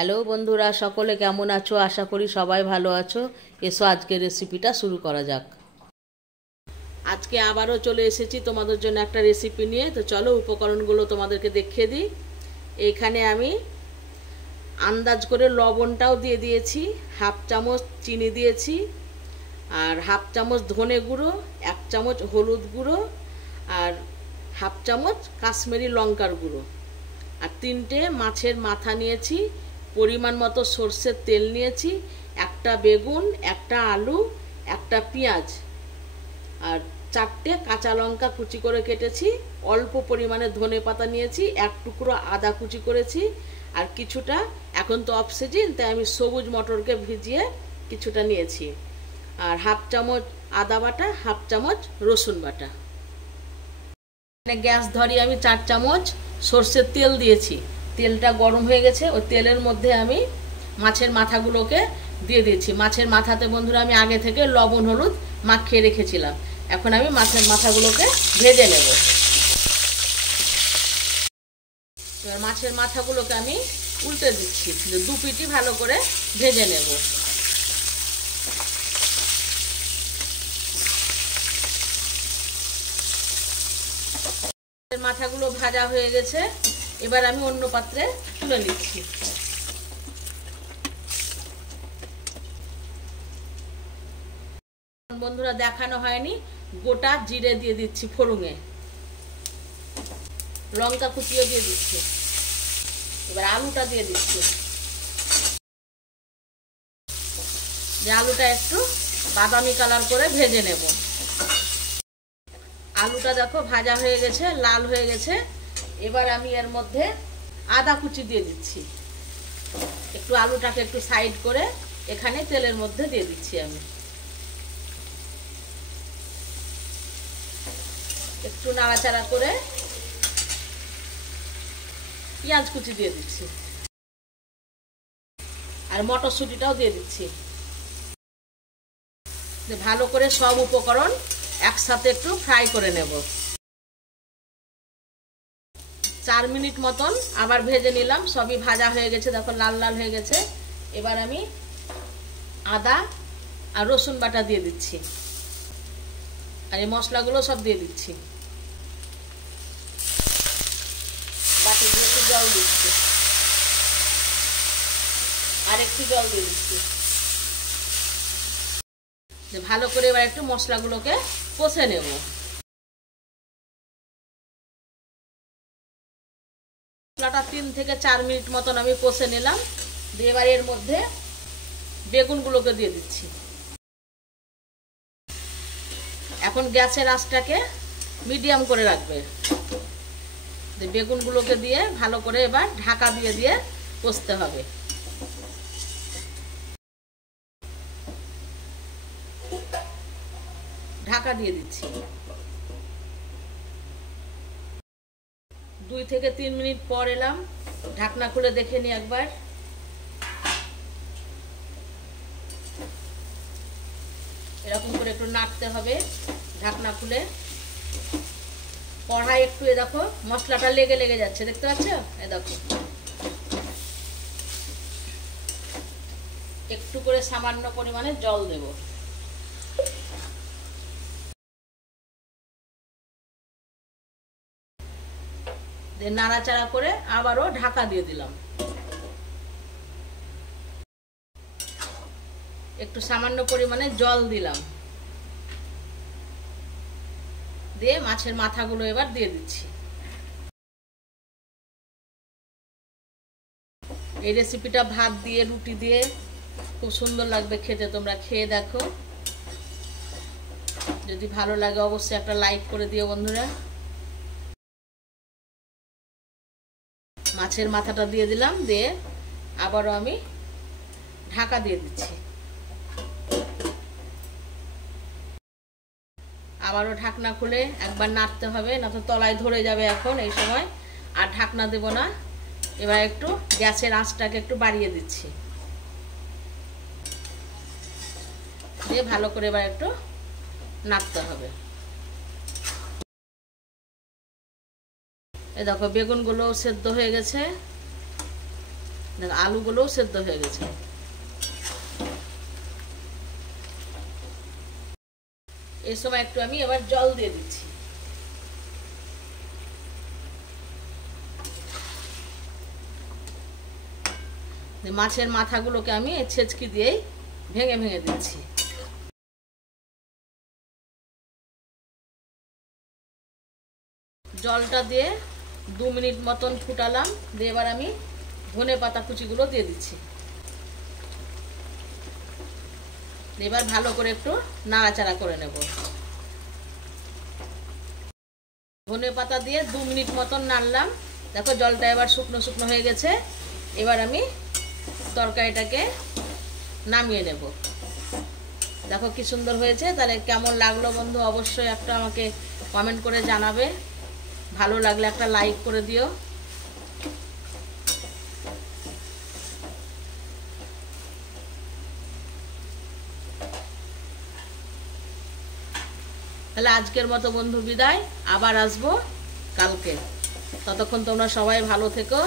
Hello বন্ধুরা, সকলে কেমন আছো? আশা করি সবাই ভালো আছো। এসো আজকের রেসিপিটা শুরু করা যাক। আজকে আবারও চলে এসেছি তোমাদের জন্য একটা রেসিপি নিয়ে। তো চলো উপকরণগুলো তোমাদেরকে দেখিয়ে দিই। এখানে আমি আন্দাজ করে লবণটাও দিয়ে দিয়েছি, হাফ চামচ চিনি দিয়েছি, আর হাফ চামচ ধনে গুঁড়ো, 1 চামচ হলুদ গুঁড়ো, আর হাফ চামচ কাশ্মীরি লঙ্কার গুঁড়ো, আর 3টে মাছের মাথা নিয়েছি, পরিমাণ মতো সরষের তেল নিয়েছি, একটা বেগুন, একটা আলু, একটা পেঁয়াজ, আর 4টে কাঁচা লঙ্কা কুচি করে কেটেছি, অল্প পরিমাণে ধনে পাতা নিয়েছি, 1 টুকরো আদা কুচি করেছি, আর কিছুটা, এখন তো অফ সিজন তাই আমি সবুজ মটরকে ভিজিয়ে কিছুটা নিয়েছি, আর হাফ চামচ আদা বাটা, হাফ চামচ রসুন বাটা। গ্যাস ধরিয়ে আমি 4 চামচ সরষের তেল দিয়েছি। তেলটা গরম হয়ে গেছে, ওই তেলের মধ্যে আমি মাছের মাথাগুলোকে দিয়ে দিয়েছি। মাছের মাথাতে বন্ধুরা আমি আগে থেকে লবণ হলুদ মাখিয়ে রেখেছিলাম। এখন আমি মাছের মাথাগুলোকে ভেজে নেব। এবার মাছের মাথাগুলোকে আমি উল্টে দিচ্ছি, 2 পিঠই ভালো করে ভেজে নেব। মাথাগুলো ভাজা হয়ে গেছে, এবার আমি অন্য পাত্রে তুলে নিচ্ছি। বন্ধুরা দেখানো হয়নি, গোটা জিরে দিয়ে দিচ্ছি ফোড়নে, লঙ্কা কুচিও দিয়ে দিচ্ছি। এবার আলুটা দিয়ে দিচ্ছি। যে আলুটা একটু বাদামি কালার করে ভেজে নেব। আলুটা দেখো ভাজা হয়ে গেছে, লাল হয়ে গেছে। এবার আমি এর মধ্যে আদা কুচি দিয়ে দিচ্ছি। একটু আলুটাকে একটু সাইড করে এখানে তেলের মধ্যে দিয়ে দিচ্ছি। আমি একটু নাড়াচাড়া করে পেঁয়াজ কুচি দিয়ে দিচ্ছি, আর মটরশুঁটিটাও দিয়ে দিচ্ছি। ভালো করে সব উপকরণ একসাথে একটু ফ্রাই করে নেব। 4 মিনিট মতন আবার ভেজে নিলাম, সবই ভাজা হয়ে গেছে, দেখো লাল লাল হয়ে গেছে। এবার আমি আদা আর রসুন বাটা দিয়ে দিচ্ছি, আর এই মশলাগুলো সব দিয়ে দিচ্ছি। বাটি দিয়ে একটু জল দিচ্ছি, আর একটু জল দিয়ে দিচ্ছি। ভালো করে এবার একটু মশলাগুলোকে কষে নেব। মশলাটা 3 থেকে 4 মিনিট মতন আমি কষে নিলাম। দিয়ে এবার এর মধ্যে বেগুনগুলোকে দিয়ে দিচ্ছি। এখন গ্যাসের আঁচটাকে মিডিয়াম করে রাখবে। বেগুনগুলোকে দিয়ে ভালো করে এবার ঢাকা দিয়ে দিয়ে কষতে হবে। ঢাকা দিয়ে দিচ্ছি। 2 থেকে 3 মিনিট পর এলাম, ঢাকনা খুলে দেখে নি একবার। এরকম করে একটু নাড়তে হবে ঢাকনা খুলে। কড়াই একটু এ দেখো মশলাটা লেগে লেগে যাচ্ছে, দেখতে পাচ্ছ? এ দেখো একটু করে সামান্য পরিমাণে জল দেব। নাড়াচাড়া করে আবারও ঢাকা দিয়ে দিলাম। একটু সামান্য পরিমাণে জল দিলাম, দিয়ে মাছের মাথাগুলো এবার দিয়ে দিচ্ছি। এই রেসিপিটা ভাত দিয়ে রুটি দিয়ে খুব সুন্দর লাগবে খেতে, তোমরা খেয়ে দেখো। যদি ভালো লাগে অবশ্যই একটা লাইক করে দিও বন্ধুরা। মাছের মাথাটা দিয়ে দিলাম, দিয়ে আবারও আমি ঢাকা দিয়ে দিচ্ছি। আবারও ঢাকনা খুলে একবার নাড়তে হবে, না তো তলায় ধরে যাবে এখন এই সময়। আর ঢাকনা দেব না। এবার একটু গ্যাসের আঁচটাকে একটু বাড়িয়ে দিচ্ছি, দিয়ে ভালো করে এবার একটু নাড়তে হবে। এই দেখো বেগুনগুলো সেদ্ধ হয়ে গেছে। দেখো আলুগুলোও সেদ্ধ হয়ে গেছে। এই সময় একটু আমি এবার জল দিয়ে দিচ্ছি। মাছের মাথাগুলোকে আমি ছেঁচকি দিয়েই ভেঙে ভেঙে দিচ্ছি। জলটা দিয়ে 2 মিনিট মতন ফুটালাম, দিয়ে এবার আমি ধনে পাতা কুচিগুলো দিয়ে দিচ্ছি। এবার ভালো করে একটু নাড়াচাড়া করে নেব। ধনে পাতা দিয়ে 2 মিনিট মতন নাড়লাম। দেখো জলটা এবার শুকনো শুকনো হয়ে গেছে। এবার আমি তরকারিটাকে নামিয়ে নেব। দেখো কি সুন্দর হয়েছে। তাহলে কেমন লাগলো বন্ধু অবশ্যই একটা আমাকে কমেন্ট করে জানাবে। ভালো লাগলে একটা লাইক করে দিও। তাহলে আজকের মতো বন্ধু বিদায়, আবার আসবো কালকে। ততক্ষণ তোমরা সবাই ভালো থেকো।